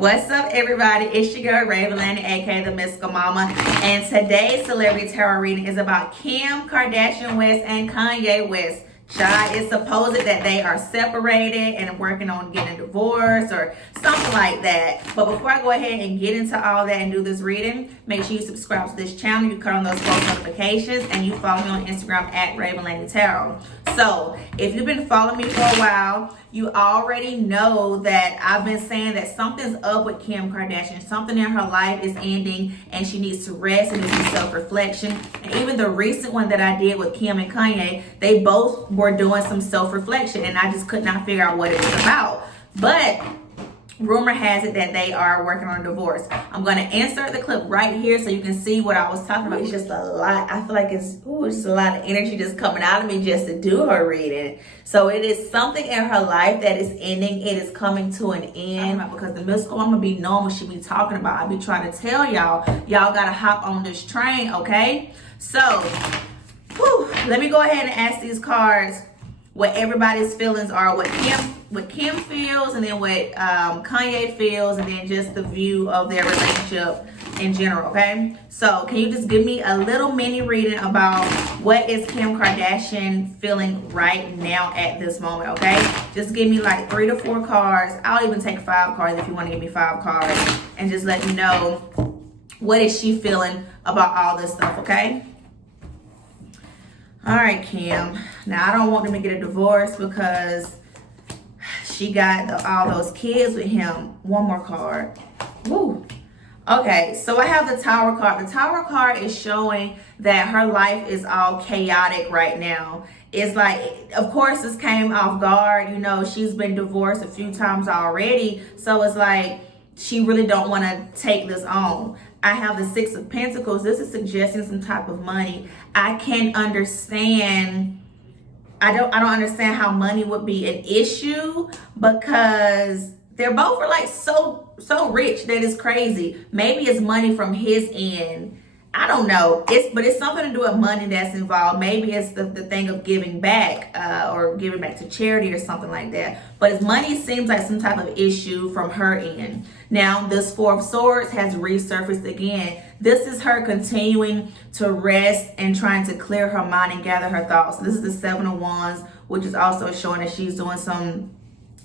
What's up, everybody? It's your girl RavenLani, aka the Mystical Mama, and today's celebrity tarot reading is about Kim Kardashian West and Kanye West. Child, it's supposed that they are separated and working on getting a divorce or something like that. But before I go ahead and get into all that and do this reading, make sure you subscribe to this channel, you turn on those post notifications, and you follow me on Instagram at RavenLani Tarot. So if you've been following me for a while, you already know that I've been saying that something's up with Kim Kardashian. Something in her life is ending and she needs to rest and do some self-reflection. And even the recent one that I did with Kim and Kanye, they both were doing some self-reflection and I just could not figure out what it was about. But rumor has it that they are working on a divorce. I'm going to insert the clip right here so you can see what I was talking about. It's just a lot. I feel like it's just a lot of energy just coming out of me just to do her reading. So it is something in her life that is ending. It is coming to an end because the Mystical Mama be knowing what she be talking about. I be trying to tell y'all got to hop on this train, okay? So, let me go ahead and ask these cards what everybody's feelings are, what Kim feels, and then what Kanye feels, and then just the view of their relationship in general, okay? So can you just give me a little mini reading about what is Kim Kardashian feeling right now at this moment, okay? Just give me like 3 to 4 cards. I'll even take 5 cards if you want to give me 5 cards, and just let me know what is she feeling about all this stuff, okay? All right, Kim. Now, I don't want them to get a divorce because she got all those kids with him. One more card. Woo. Okay, so I have the Tower card. The Tower card is showing that her life is all chaotic right now. It's like, of course, this came off guard. You know, she's been divorced a few times already. So it's like she really don't want to take this on. I have the 6 of Pentacles. This is suggesting some type of money. I can't understand. I don't understand how money would be an issue because they're both are like so rich that it's crazy. Maybe it's money from his end. I don't know. But it's something to do with money that's involved. Maybe it's the thing of giving back or giving back to charity or something like that. But his money seems like some type of issue from her end. Now, this 4 of Swords has resurfaced again. This is her continuing to rest and trying to clear her mind and gather her thoughts. This is the 7 of Wands, which is also showing that she's doing some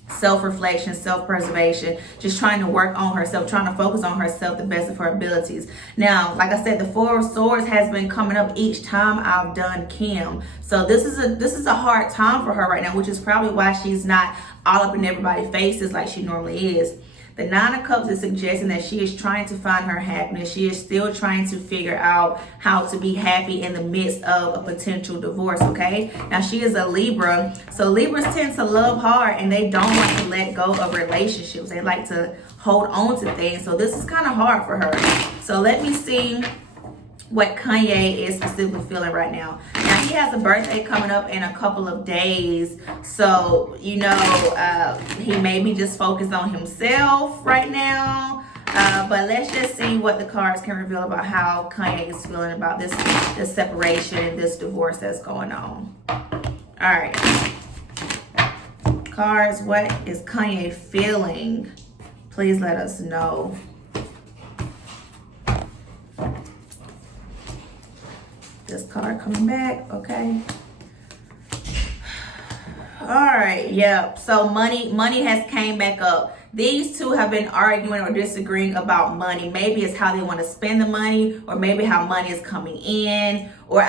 self-reflection, self-preservation, just trying to work on herself, trying to focus on herself the best of her abilities. Now, like I said, the 4 of Swords has been coming up each time I've done Kim. So this is a hard time for her right now, which is probably why she's not all up in everybody's faces like she normally is. The 9 of Cups is suggesting that she is trying to find her happiness. She is still trying to figure out how to be happy in the midst of a potential divorce, okay? Now, she is a Libra. So Libras tend to love hard and they don't want to let go of relationships. They like to hold on to things. So this is kind of hard for her. So let me see what Kanye is specifically feeling right now. Now, he has a birthday coming up in a couple of days. So, you know, he may be just focused on himself right now. But let's just see what the cards can reveal about how Kanye is feeling about this separation, this divorce that's going on. All right. Cards, what is Kanye feeling? Please let us know. This card coming back, okay. All right, yep. So money has came back up. These two have been arguing or disagreeing about money. Maybe it's how they want to spend the money, or maybe how money is coming in, or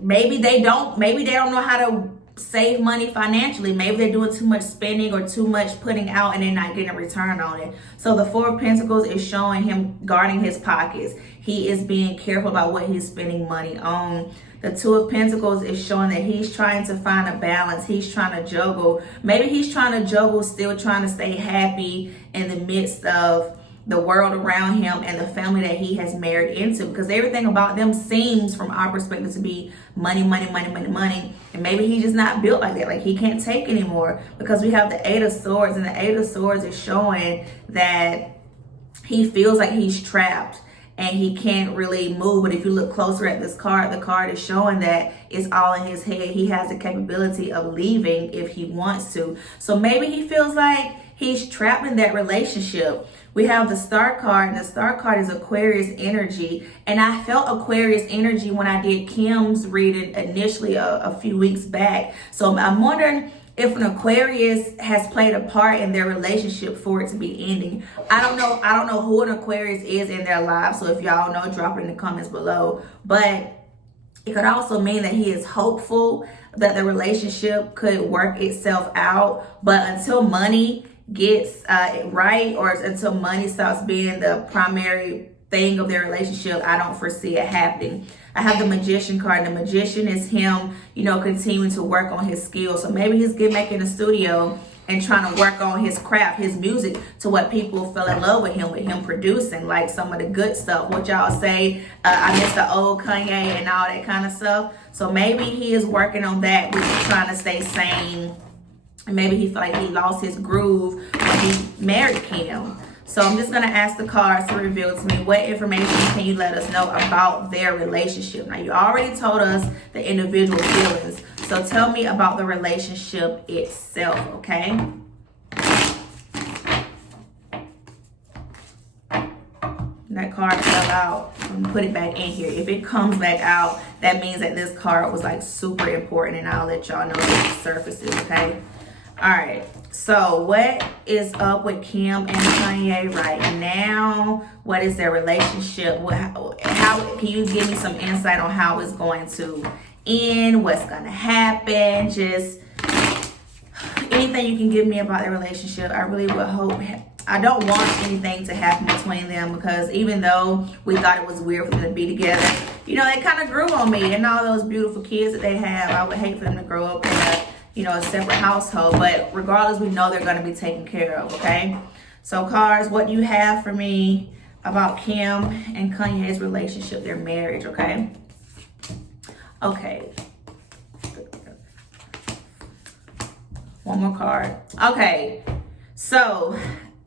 maybe they don't know how to save money financially. Maybe they're doing too much spending or too much putting out and they're not getting a return on it. So the 4 of Pentacles is showing him guarding his pockets. He is being careful about what he's spending money on. The 2 of Pentacles is showing that he's trying to find a balance. He's trying to juggle. Maybe he's trying to juggle, still trying to stay happy in the midst of the world around him and the family that he has married into, because everything about them seems from our perspective to be money, money, money, money, money. And maybe he's just not built like that. Like he can't take anymore, because we have the 8 of Swords, and the 8 of Swords is showing that he feels like he's trapped and he can't really move. But if you look closer at this card, the card is showing that it's all in his head. He has the capability of leaving if he wants to. So maybe he feels like he's trapped in that relationship We have the Star card, and the Star card is Aquarius energy. And I felt Aquarius energy when I did Kim's reading initially a few weeks back. So I'm wondering if an Aquarius has played a part in their relationship for it to be ending. I don't know who an Aquarius is in their lives. So if y'all know, drop it in the comments below. But it could also mean that he is hopeful that the relationship could work itself out. But until money gets right, or until money stops being the primary thing of their relationship, I don't foresee it happening. I have the Magician card. The Magician is him, continuing to work on his skills. So maybe he's getting back in the studio and trying to work on his craft, his music, to what people fell in love with him producing, like some of the good stuff. What y'all say, I miss the old Kanye and all that kind of stuff. So maybe he is working on that, but he's trying to stay sane. And maybe he felt like he lost his groove when he married Kim. So I'm just going to ask the cards to reveal to me what information can you let us know about their relationship. Now, you already told us the individual feelings. So tell me about the relationship itself, okay? That card fell out. I'm gonna put it back in here. If it comes back out, that means that this card was like super important, and I'll let y'all know if it surfaces, okay? All right, so what is up with Kim and Kanye right now? What is their relationship? How can you give me some insight on how it's going to end? What's gonna happen? Just anything you can give me about their relationship. I really would hope. I don't want anything to happen between them, because even though we thought it was weird for them to be together, they kind of grew on me, and all those beautiful kids that they have. I would hate for them to grow up in a separate household, but regardless, we know they're going to be taken care of, okay? So cards, what do you have for me about Kim and Kanye's relationship, their marriage, okay? Okay. One more card. Okay, so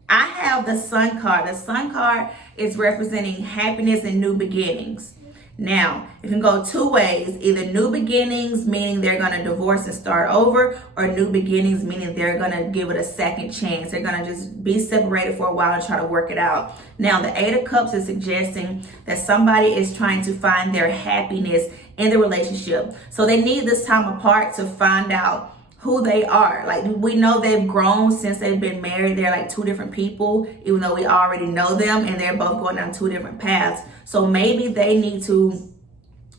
I have the Sun card. The Sun card is representing happiness and new beginnings. Now, it can go two ways. Either new beginnings, meaning they're going to divorce and start over, or new beginnings, meaning they're going to give it a second chance. They're going to just be separated for a while and try to work it out. Now, the Eight of Cups is suggesting that somebody is trying to find their happiness in the relationship. So they need this time apart to find out who they are. Like, we know they've grown since they've been married. They're like two different people, even though we already know them, and they're both going down two different paths. So maybe they need to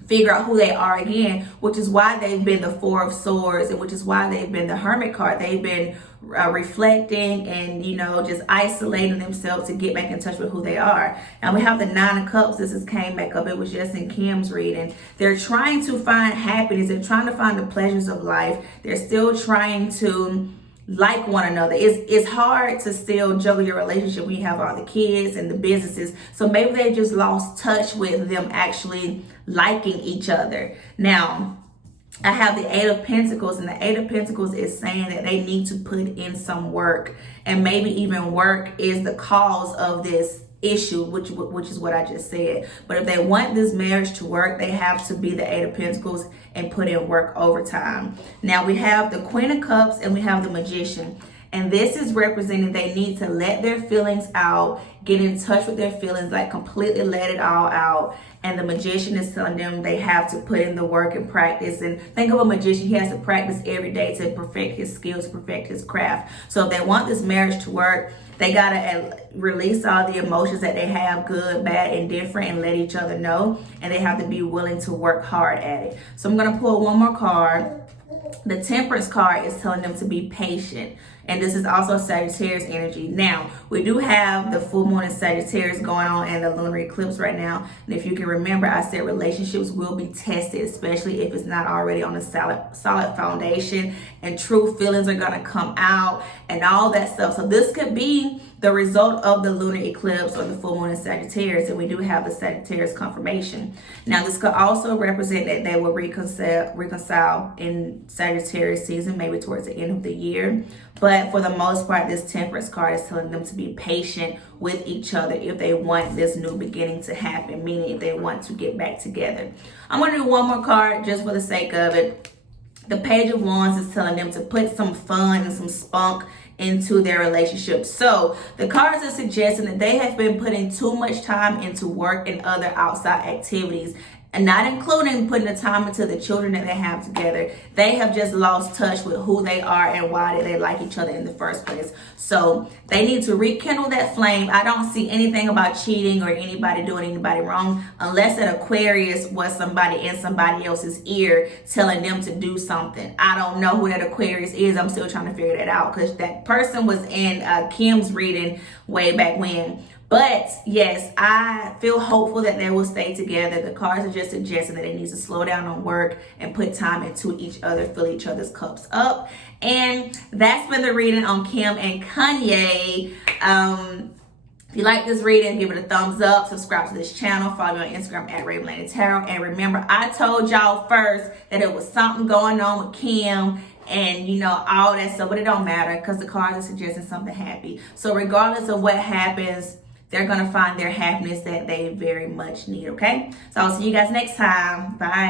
figure out who they are again, which is why they've been the Four of Swords, and which is why they've been the Hermit card. They've been reflecting and just isolating themselves to get back in touch with who they are. Now we have the Nine of Cups. This came back up. It was just in Kim's reading. They're trying to find happiness. They're trying to find the pleasures of life. They're still trying to like one another. It's hard to still juggle your relationship when you have all the kids and the businesses. So maybe they just lost touch with them actually liking each other. Now, I have the Eight of Pentacles, and the Eight of Pentacles is saying that they need to put in some work, and maybe even work is the cause of this issue, which is what I just said. But if they want this marriage to work, they have to be the Eight of Pentacles and put in work overtime. Now we have the Queen of Cups and we have the Magician. And this is representing they need to let their feelings out, get in touch with their feelings, like completely let it all out. And the Magician is telling them they have to put in the work and practice. And think of a magician, he has to practice every day to perfect his skills, to perfect his craft. So if they want this marriage to work, they gotta release all the emotions that they have, good, bad, indifferent, and let each other know. And they have to be willing to work hard at it. So I'm gonna pull one more card. The Temperance card is telling them to be patient. And this is also Sagittarius energy. Now, we do have the full moon in Sagittarius going on and the lunar eclipse right now. And if you can remember, I said relationships will be tested, especially if it's not already on a solid foundation, and true feelings are going to come out and all that stuff. So this could be the result of the lunar eclipse or the full moon in Sagittarius, and we do have the Sagittarius confirmation. Now, this could also represent that they will reconcile in Sagittarius season, maybe towards the end of the year. But for the most part, this Temperance card is telling them to be patient with each other if they want this new beginning to happen, meaning if they want to get back together. I'm going to do one more card just for the sake of it. The Page of Wands is telling them to put some fun and some spunk into their relationship. So the cards are suggesting that they have been putting too much time into work and other outside activities, and not including putting the time into the children that they have together. They have just lost touch with who they are and why they like each other in the first place. So they need to rekindle that flame. I don't see anything about cheating or anybody doing anybody wrong, unless that Aquarius was somebody in somebody else's ear telling them to do something. I don't know who that Aquarius is. I'm still trying to figure that out, because that person was in Kim's reading way back when. But yes, I feel hopeful that they will stay together. The cards are just suggesting that they need to slow down on work and put time into each other, fill each other's cups up. And that's been the reading on Kim and Kanye. If you like this reading, give it a thumbs up, subscribe to this channel, follow me on Instagram at RavenLani Tarot. And remember, I told y'all first that it was something going on with Kim and all that stuff, but it don't matter, because the cards are suggesting something happy. So regardless of what happens, they're going to find their happiness that they very much need, okay? So I'll see you guys next time. Bye.